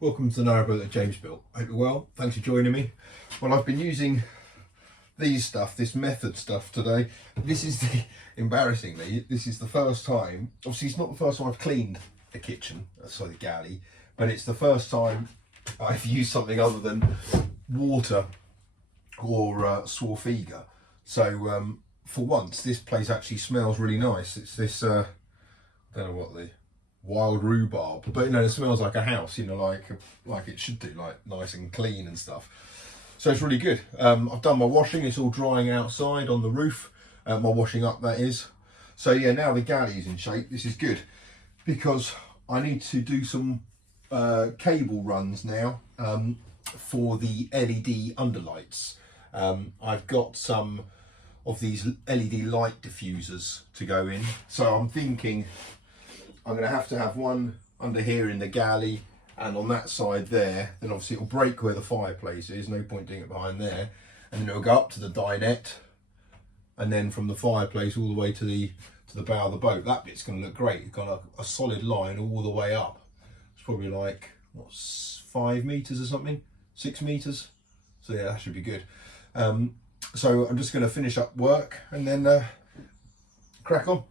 Welcome to the narrowboat that James built. Hope you're well. Thanks for joining me. Well, I've been using this method stuff today. This is embarrassingly, this is the first time, obviously it's not the first time I've cleaned a kitchen, sorry, the galley, but it's the first time I've used something other than water or swarfiga. So for once, this place actually smells really nice. It's this, I don't know what the wild rhubarb, but you know, it smells like a house, you know, like it should do, like nice and clean and stuff. So it's really good. I've done my washing, it's all drying outside on the roof, my washing up that is. So yeah, now the galley is in shape. This is good because I need to do some cable runs now for the LED underlights. I've got some of these LED light diffusers to go in, so I'm thinking I'm going to have one under here in the galley and on that side there. Then obviously it'll break where the fireplace is, no point doing it behind there, and then it'll go up to the dinette and then from the fireplace all the way to the bow of the boat. That bit's going to look great. It's got a solid line all the way up. It's probably like, what, 5 meters or something, 6 meters. So yeah, that should be good. So I'm just going to finish up work and then crack on.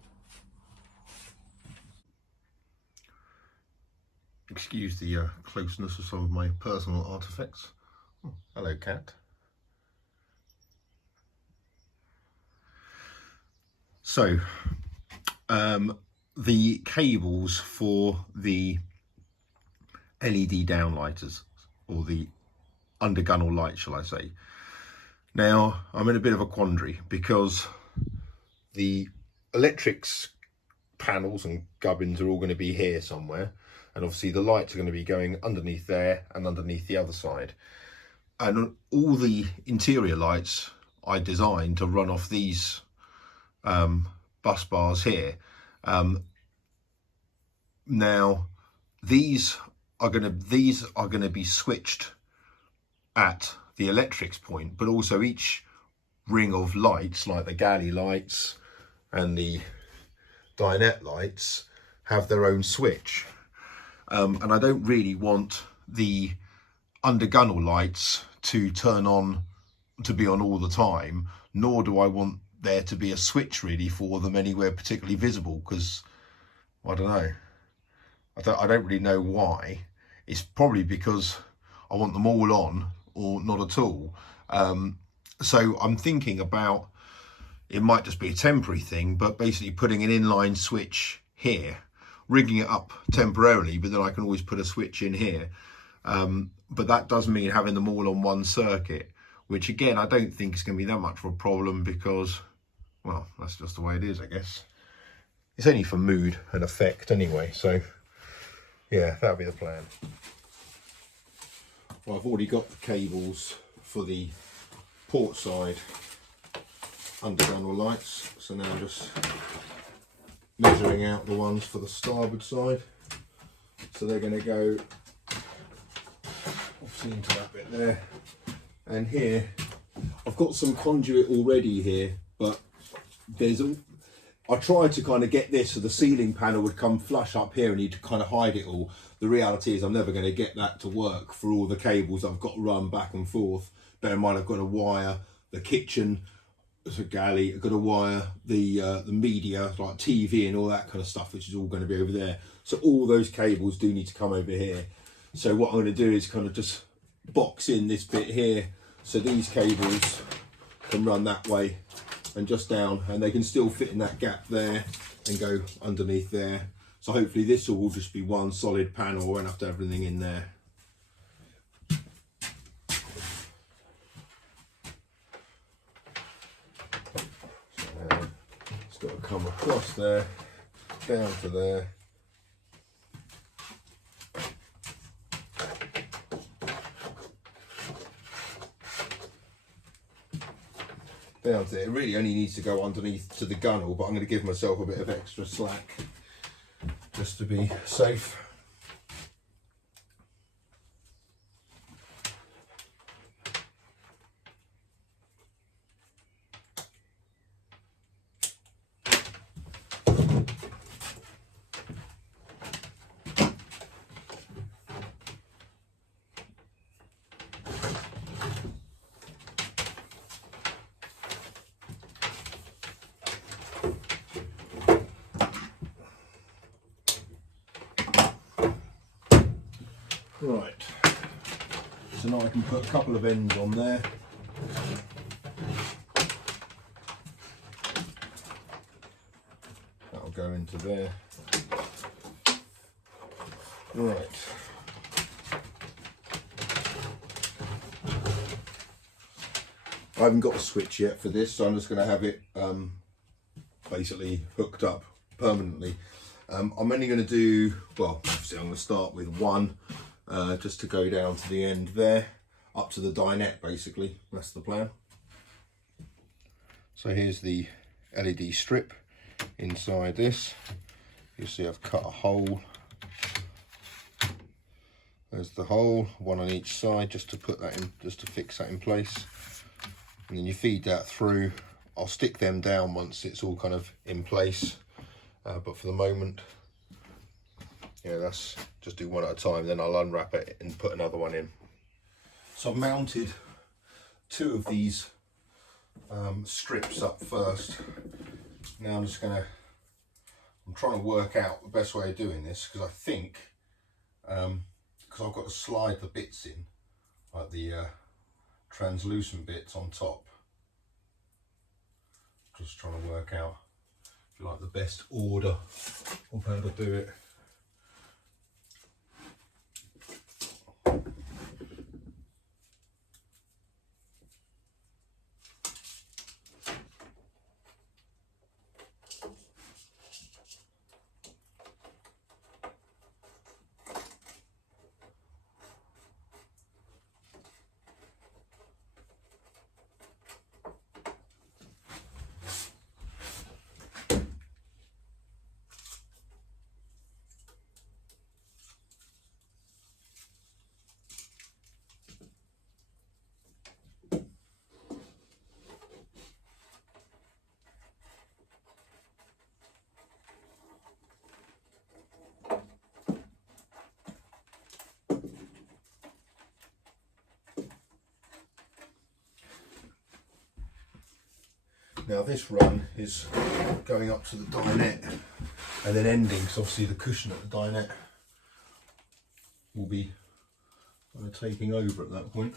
Excuse the closeness of some of my personal artifacts. Oh, hello, cat. So, the cables for the LED downlighters, or the under gunnel light, shall I say. Now, I'm in a bit of a quandary because the electrics panels and gubbins are all going to be here somewhere. And obviously the lights are going to be going underneath there and underneath the other side. And all the interior lights I designed to run off these bus bars here. Now these are going to be switched at the electrics point, but also each ring of lights, like the galley lights and the dinette lights, have their own switch. And I don't really want the under gunnel lights to turn on, to be on all the time, nor do I want there to be a switch really for them anywhere particularly visible, because I don't know, I don't really know why. It's probably because I want them all on or not at all. So I'm thinking about, it might just be a temporary thing, but basically putting an inline switch here, rigging it up temporarily, but then I can always put a switch in here. But that does mean having them all on one circuit, which again, I don't think is going to be that much of a problem because, well, that's just the way it is, I guess. It's only for mood and effect anyway, so yeah, that'll be the plan. Well, I've already got the cables for the port side under gunnel lights, so now I'm just measuring out the ones for the starboard side. So they're going to go obviously into that bit there, and here I've got some conduit already here, but I tried to kind of get this so the ceiling panel would come flush up here and you'd kind of hide it all. The reality is I'm never going to get that to work for all the cables I've got to run back and forth. Bear in mind I've got to wire the kitchen, it's a galley, I've got to wire the media like TV and all that kind of stuff, which is all going to be over there. So all those cables do need to come over here. So what I'm going to do is kind of just box in this bit here so these cables can run that way and just down, and they can still fit in that gap there and go underneath there. So hopefully this will just be one solid panel, I won't have to have everything in there. It's got to come across there, down to there. Down to there. It really only needs to go underneath to the gunnel, but I'm going to give myself a bit of extra slack just to be safe. Right, so now I can put a couple of ends on there. That'll go into there. Right. I haven't got a switch yet for this, so I'm just going to have it basically hooked up permanently. I'm only going to do, well, obviously I'm going to start with one, just to go down to the end there, up to the dinette basically. That's the plan. So here's the LED strip inside this. You'll see I've cut a hole. There's the hole, one on each side, just to put that in, just to fix that in place. And then you feed that through. I'll stick them down once it's all kind of in place. But for the moment, yeah, that's just do one at a time. Then I'll unwrap it and put another one in. So I've mounted two of these strips up first. Now I'm trying to work out the best way of doing this, because I think, because I've got to slide the bits in, like the translucent bits on top. Just trying to work out, if you like, the best order of how to do it. Now this run is going up to the dinette and then ending, because obviously the cushion at the dinette will be kind of taking over at that point.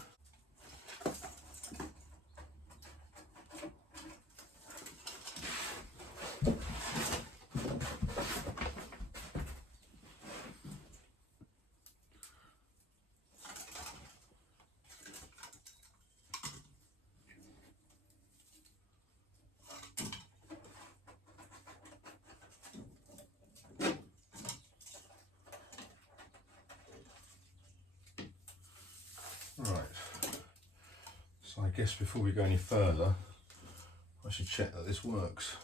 Right, so I guess before we go any further, I should check that this works.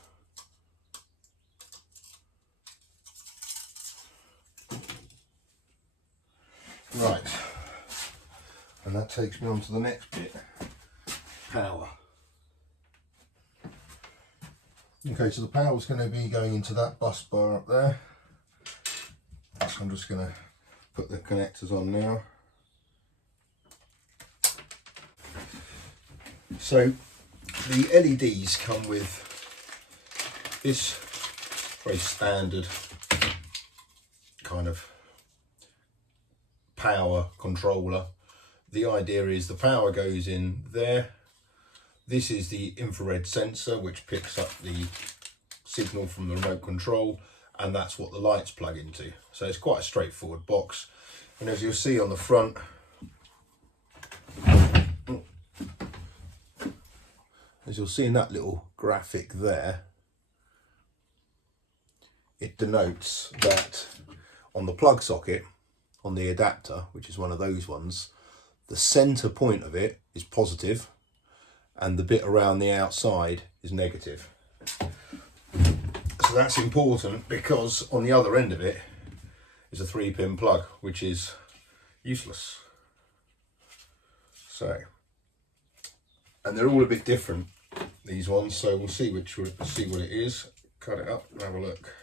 Right, and that takes me on to the next bit, power. Okay, so the power is going to be going into that bus bar up there. So I'm just going to put the connectors on now. So the LEDs come with this very standard kind of power controller. The idea is the power goes in there. This is the infrared sensor which picks up the signal from the remote control, and that's what the lights plug into. So it's quite a straightforward box. And as you'll see on the front, as you'll see in that little graphic there, it denotes that on the plug socket, on the adapter, which is one of those ones, the center point of it is positive and the bit around the outside is negative. So that's important, because on the other end of it is a 3-pin plug, which is useless. So, and they're all a bit different, these ones, so we'll see what it is. Cut it up and have a look.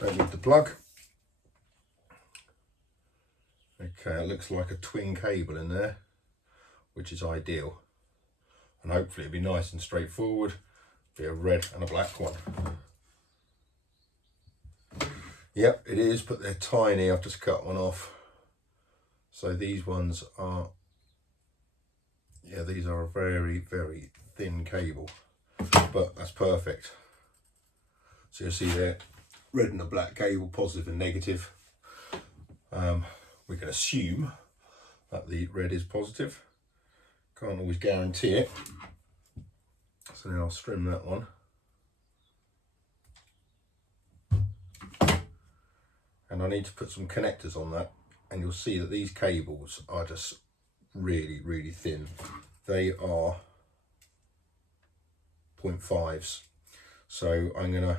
Don't need the plug. Okay, it looks like a twin cable in there, which is ideal. And hopefully it'll be nice and straightforward. Be a red and a black one. Yep, it is, but they're tiny. I've just cut one off. So these ones are, yeah, these are a very, very thin cable, but that's perfect. So you'll see there, red and a black cable, positive and negative. We can assume that the red is positive. Can't always guarantee it. So now I'll trim that one. And I need to put some connectors on that, and you'll see that these cables are just really, really thin. They are 0.5s. So I'm going to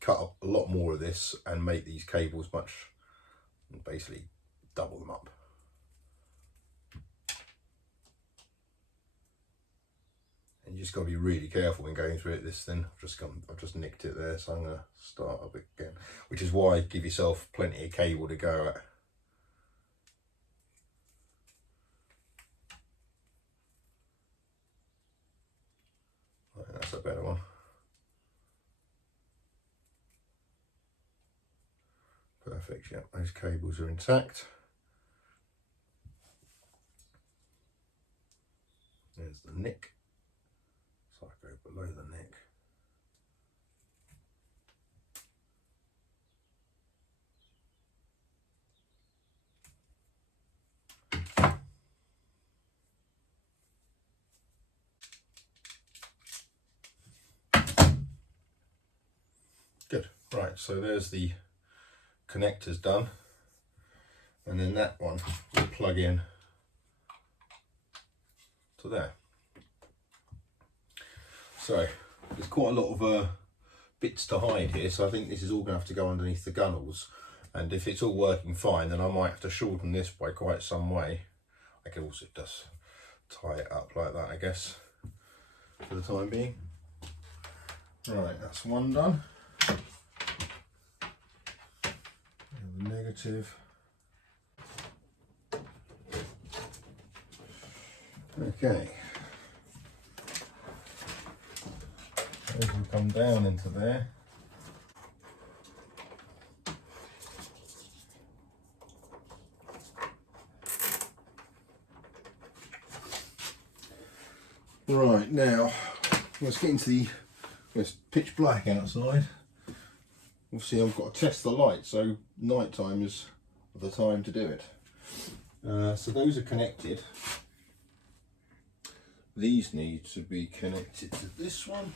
cut up a lot more of this and make these cables basically double them up. And you just got to be really careful when going through it. This thing, I've just nicked it there, so I'm going to start up again, which is why give yourself plenty of cable to go at. Right, that's a better one. Perfect, yeah, those cables are intact. There's the nick. So I go below the neck. Good, right, so there's the connectors done. And then that one will plug in to there. So there's quite a lot of bits to hide here, so I think this is all going to have to go underneath the gunnels, and if it's all working fine then I might have to shorten this by quite some way. I can also just tie it up like that, I guess, for the time being. Right, that's one done. And the negative. Okay. Those will come down into there. Right, now let's get into the, it's pitch black outside. Obviously I've got to test the light, so night time is the time to do it. So those are connected. These need to be connected to this one.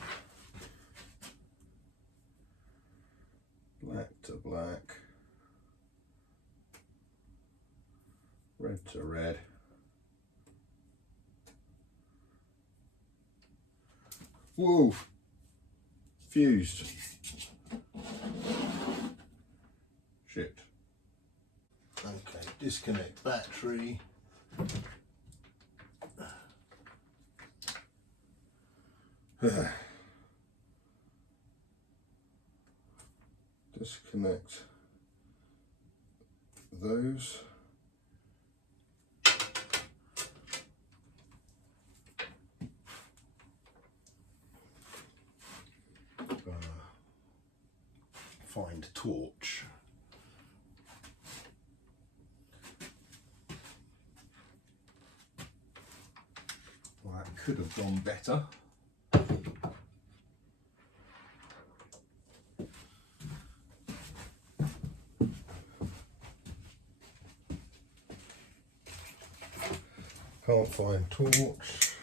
Black to black. Red to red. Whoa! Fused. Shit. Okay, disconnect battery. Disconnect those. Find torch. Well, that could have gone better. Can't find torch.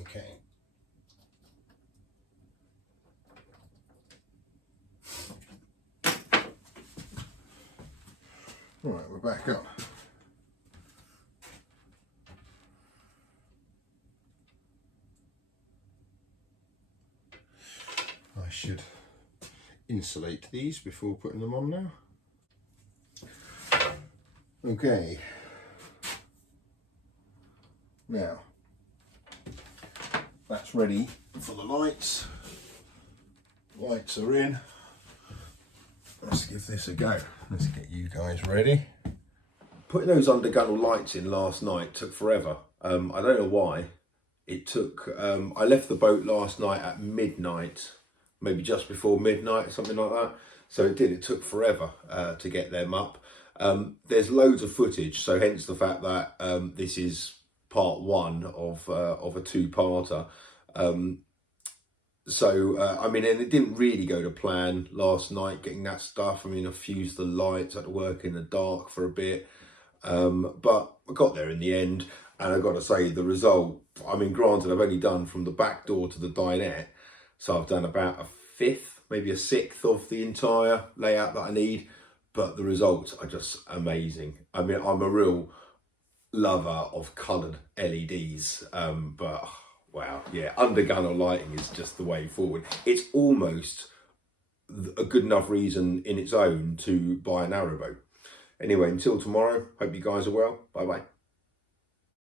Okay. Right, we're back up. I should insulate these before putting them on now. Okay. Now, that's ready for the lights. Lights are in. Let's give this a go. Let's get you guys ready. Putting those under gunnel lights in last night took forever. I don't know why. It took, I left the boat last night at midnight, maybe just before midnight, something like that. So it took forever to get them up. There's loads of footage, so hence the fact that this is part one of a two-parter. I mean, and it didn't really go to plan last night, getting that stuff. I mean, I fused the lights, had to work in the dark for a bit. But I got there in the end, and I've got to say the result, I mean, granted, I've only done from the back door to the dinette, so I've done about a fifth, maybe a sixth of the entire layout that I need, but the results are just amazing. I mean, I'm a real lover of coloured LEDs, but wow, yeah, under gunnel lighting is just the way forward. It's almost a good enough reason in its own to buy a narrowboat. Anyway, until tomorrow, hope you guys are well. Bye bye.